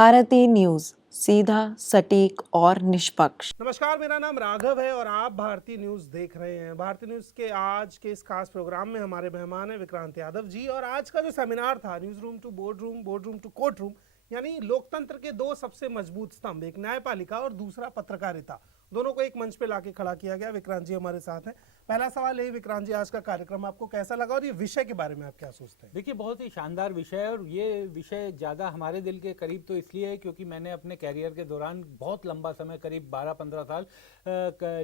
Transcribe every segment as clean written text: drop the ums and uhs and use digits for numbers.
Bharti news, सीधा, सटीक और निष्पक्ष। नमस्कार, मेरा नाम राघव है और आप भारती न्यूज़ देख रहे हैं। भारती न्यूज़ के आज के इस खास प्रोग्राम में हमारे मेहमान हैं विक्रांत यादव जी। और आज का जो सेमिनार था, news room to board room, board room to court room, यानी लोकतंत्र के दो सबसे मजबूत स्तंभ, एक न्यायपालिका और दूसरा पत्रकारिता, दोनों को एक मंच पे लाके खड़ा किया गया। विक्रांत जी हमारे साथ हैं। पहला सवाल है विक्रांत जी, आज का कार्यक्रम आपको कैसा लगा और ये विषय के बारे में आप क्या सोचते हैं? देखिए, बहुत ही शानदार विषय है और ये विषय ज़्यादा हमारे दिल के करीब तो इसलिए है क्योंकि मैंने अपने कैरियर के दौरान बहुत लंबा समय, करीब 12-15 साल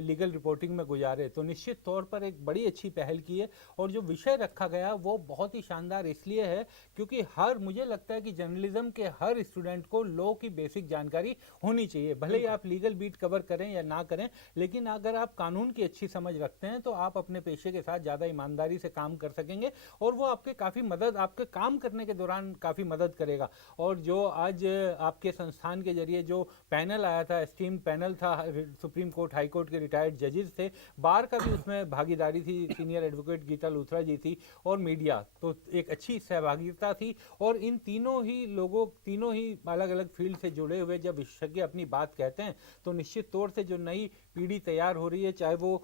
लीगल रिपोर्टिंग में गुजारे। तो निश्चित तौर पर एक बड़ी अच्छी पहल की है और जो विषय रखा गया वो बहुत ही शानदार इसलिए है क्योंकि मुझे लगता है कि जर्नलिज्म के हर स्टूडेंट को लॉ की बेसिक जानकारी होनी चाहिए। भले ही आप लीगल बीट कवर करें या ना करें, लेकिन अगर आप कानून की अच्छी समझ रखते हैं तो आप अपने पेशे के साथ ज़्यादा ईमानदारी से काम कर सकेंगे और वो आपके काफ़ी मदद, आपके काम करने के दौरान काफ़ी मदद करेगा। और जो आज आपके संस्थान के जरिए जो पैनल आया था, स्टीम पैनल था, सुप्रीम कोर्ट, हाई कोर्ट के रिटायर्ड जजेस थे, बार का भी उसमें भागीदारी थी, सीनियर एडवोकेट गीता लूथरा जी थी और मीडिया, तो एक अच्छी सहभागिता थी। और इन तीनों ही अलग अलग फील्ड से जुड़े हुए जब विशेषज्ञ अपनी बात कहते हैं तो निश्चित तौर से जो नई पीढ़ी तैयार हो रही है, चाहे वो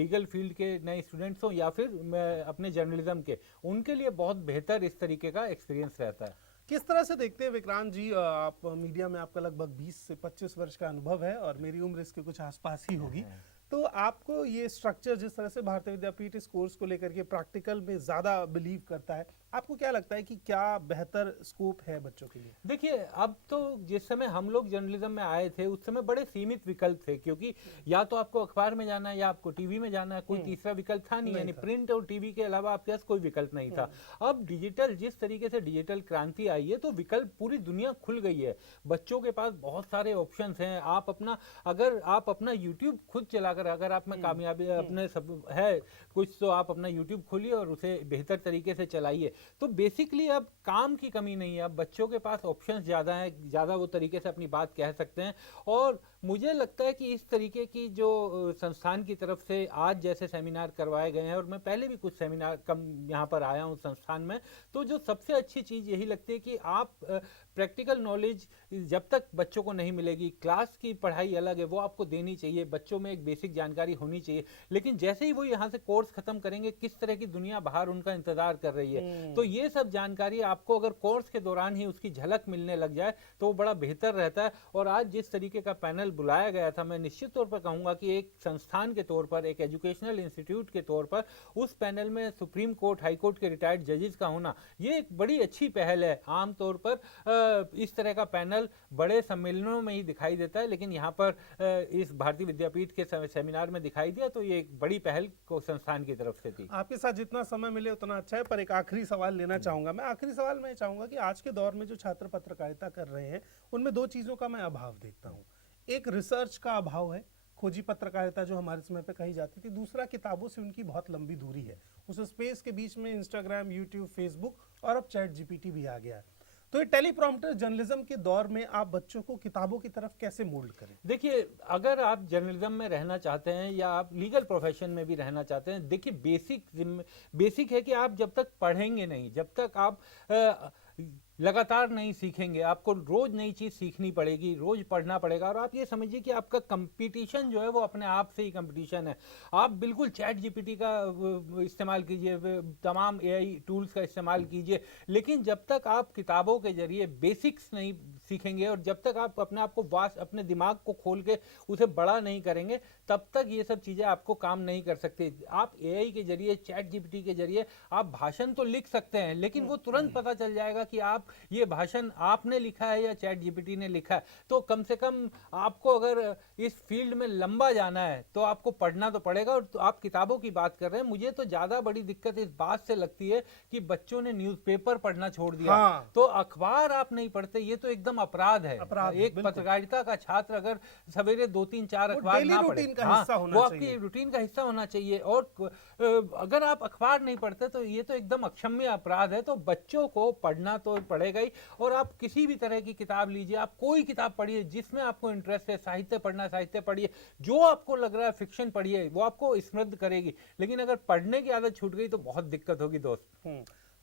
लीगल फील्ड के नए स्टूडेंट्स हों या फिर अपने जर्नलिज्म के, उनके लिए बहुत बेहतर इस तरीके का एक्सपीरियंस रहता है। किस तरह से देखते हैं विक्रांत जी, आप मीडिया में आपका लगभग 20 से 25 वर्ष का अनुभव है और मेरी उम्र इसके कुछ आसपास ही होगी। तो आपको ये स्ट्रक्चर, जिस तरह से भारतीय विद्यापीठ इस कोर्स को लेकर के प्रैक्टिकल में ज़्यादा बिलीव करता है, आपको क्या लगता है कि क्या बेहतर स्कोप है बच्चों के लिए? देखिए, अब तो जिस समय हम लोग जर्नलिज्म में आए थे उस समय बड़े सीमित विकल्प थे, क्योंकि या तो आपको अखबार में जाना है या आपको टीवी में जाना है, कोई तीसरा विकल्प था नहीं, यानी प्रिंट और टीवी के अलावा आपके पास कोई विकल्प नहीं था। अब डिजिटल, जिस तरीके से डिजिटल क्रांति आई है तो विकल्प, पूरी दुनिया खुल गई है, बच्चों के पास बहुत सारे ऑप्शंस हैं। अगर आप अपना यूट्यूब खुद चलाकर, अगर आप में कामयाबी अपने सब है कुछ, तो आप अपना यूट्यूब खोलिए और उसे बेहतर तरीके से चलाइए। तो बेसिकली अब काम की कमी नहीं है, अब बच्चों के पास ऑप्शंस ज़्यादा हैं, ज़्यादा वो तरीके से अपनी बात कह सकते हैं। और मुझे लगता है कि इस तरीके की जो संस्थान की तरफ से आज जैसे सेमिनार करवाए गए हैं, और मैं पहले भी कुछ सेमिनार कम यहाँ पर आया हूँ संस्थान में, तो जो सबसे अच्छी चीज़ यही लगती है कि आप प्रैक्टिकल नॉलेज जब तक बच्चों को नहीं मिलेगी, क्लास की पढ़ाई अलग है, वो आपको देनी चाहिए, बच्चों में एक बेसिक जानकारी होनी चाहिए, लेकिन जैसे ही वो यहाँ से कोर्स खत्म करेंगे, किस तरह की दुनिया बाहर उनका इंतजार कर रही है, तो ये सब जानकारी आपको अगर कोर्स के दौरान ही उसकी झलक मिलने लग जाए तो वो बड़ा बेहतर रहता है। और आज जिस तरीके का पैनल बुलाया गया था, मैं निश्चित तौर पर कहूँगा कि एक संस्थान के तौर पर, एक एजुकेशनल इंस्टीट्यूट के तौर पर उस पैनल में सुप्रीम कोर्ट, हाई कोर्ट के रिटायर्ड जजेस का होना, ये एक बड़ी अच्छी पहल है। आमतौर पर इस तरह का पैनल बड़े सम्मेलनों में ही दिखाई देता है, लेकिन यहाँ पर इस भारतीय विद्यापीठ के सेमिनार में दिखाई दिया, तो ये एक बड़ी पहल को संस्थान की तरफ से थी। आपके साथ जितना समय मिले उतना अच्छा है, पर एक आखिरी सवाल लेना चाहूंगा मैं। आखिरी सवाल मैं चाहूंगा कि आज के दौर में जो छात्र पत्रकारिता कर रहे हैं, उनमें दो चीजों का मैं अभाव देखता हूँ। एक, रिसर्च का अभाव है, खोजी पत्रकारिता जो हमारे समय पे कही जाती थी। दूसरा, किताबों से उनकी बहुत लंबी दूरी है। उस स्पेस के बीच में इंस्टाग्राम, यूट्यूब, फेसबुक और अब चैट जीपीटी भी आ गया है। तो ये टेलीप्रॉम्प्टर जर्नलिज्म के दौर में आप बच्चों को किताबों की तरफ कैसे मोल्ड करें? देखिए, अगर आप जर्नलिज्म में रहना चाहते हैं या आप लीगल प्रोफेशन में भी रहना चाहते हैं, देखिए बेसिक है कि आप जब तक पढ़ेंगे नहीं, जब तक आप लगातार नहीं सीखेंगे, आपको रोज नई चीज सीखनी पड़ेगी, रोज पढ़ना पड़ेगा। और आप ये समझिए कि आपका कंपटीशन जो है वो अपने आप से ही कंपटीशन है। आप बिल्कुल चैट जीपीटी का इस्तेमाल कीजिए, तमाम एआई टूल्स का इस्तेमाल कीजिए, लेकिन जब तक आप किताबों के जरिए बेसिक्स नहीं सीखेंगे और जब तक आप अपने आप को अपने दिमाग को खोल के उसे बड़ा नहीं करेंगे, तब तक ये सब चीजें आपको काम नहीं कर सकती। आप एआई के जरिए, चैट जीपीटी के जरिए आप भाषण तो लिख सकते हैं, लेकिन वो तुरंत पता चल जाएगा कि आप ये भाषण आपने लिखा है या चैट जीपीटी ने लिखा है। तो कम से कम आपको अगर इस फील्ड में लंबा जाना है तो आपको पढ़ना तो पड़ेगा। और तो आप किताबों की बात कर रहे हैं, मुझे तो ज्यादा बड़ी दिक्कत इस बात से लगती है कि बच्चों ने न्यूज़पेपर पढ़ना छोड़ दिया। तो अखबार आप नहीं पढ़ते, ये तो एकदम अपराध है। एक पत्रकारिता का छात्र अगर सवेरे 2-3-4 अखबार ना पढ़े, वो आपकी रूटीन का हिस्सा होना चाहिए। और अगर आप अखबार नहीं पढ़ते तो ये तो एकदम अक्षम्य अपराध है। तो बच्चों को पढ़ना तो पड़ेगा ही। और आप किसी भी तरह की किताब लीजिए, आप कोई किताब पढ़िए जिसमें आपको इंटरेस्ट है, साहित्य पढ़ना साहित्य पढ़िए, जो आपको लग रहा है फिक्शन पढ़िए, वो आपको समृद्ध करेगी। लेकिन अगर पढ़ने की आदत छूट गई तो बहुत दिक्कत होगी दोस्त।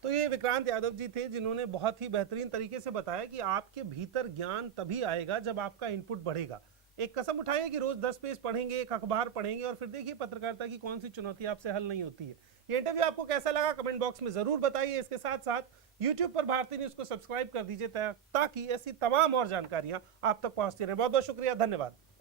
तो ये विक्रांत यादव जी थे जिन्होंने बहुत ही बेहतरीन तरीके से बताया कि आपके भीतर ज्ञान तभी आएगा जब आपका इनपुट बढ़ेगा। एक कसम उठाइए कि रोज 10 पेज पढ़ेंगे, एक अखबार पढ़ेंगे और फिर देखिए पत्रकारिता की कौन सी चुनौती आपसे हल नहीं होती है। ये इंटरव्यू आपको कैसा लगा कमेंट बॉक्स में जरूर बताइए। इसके साथ साथ यूट्यूब पर भारती न्यूज को सब्सक्राइब कर दीजिए ताकि ऐसी तमाम और जानकारियां आप तक पहुंचती रहे। बहुत बहुत शुक्रिया, धन्यवाद।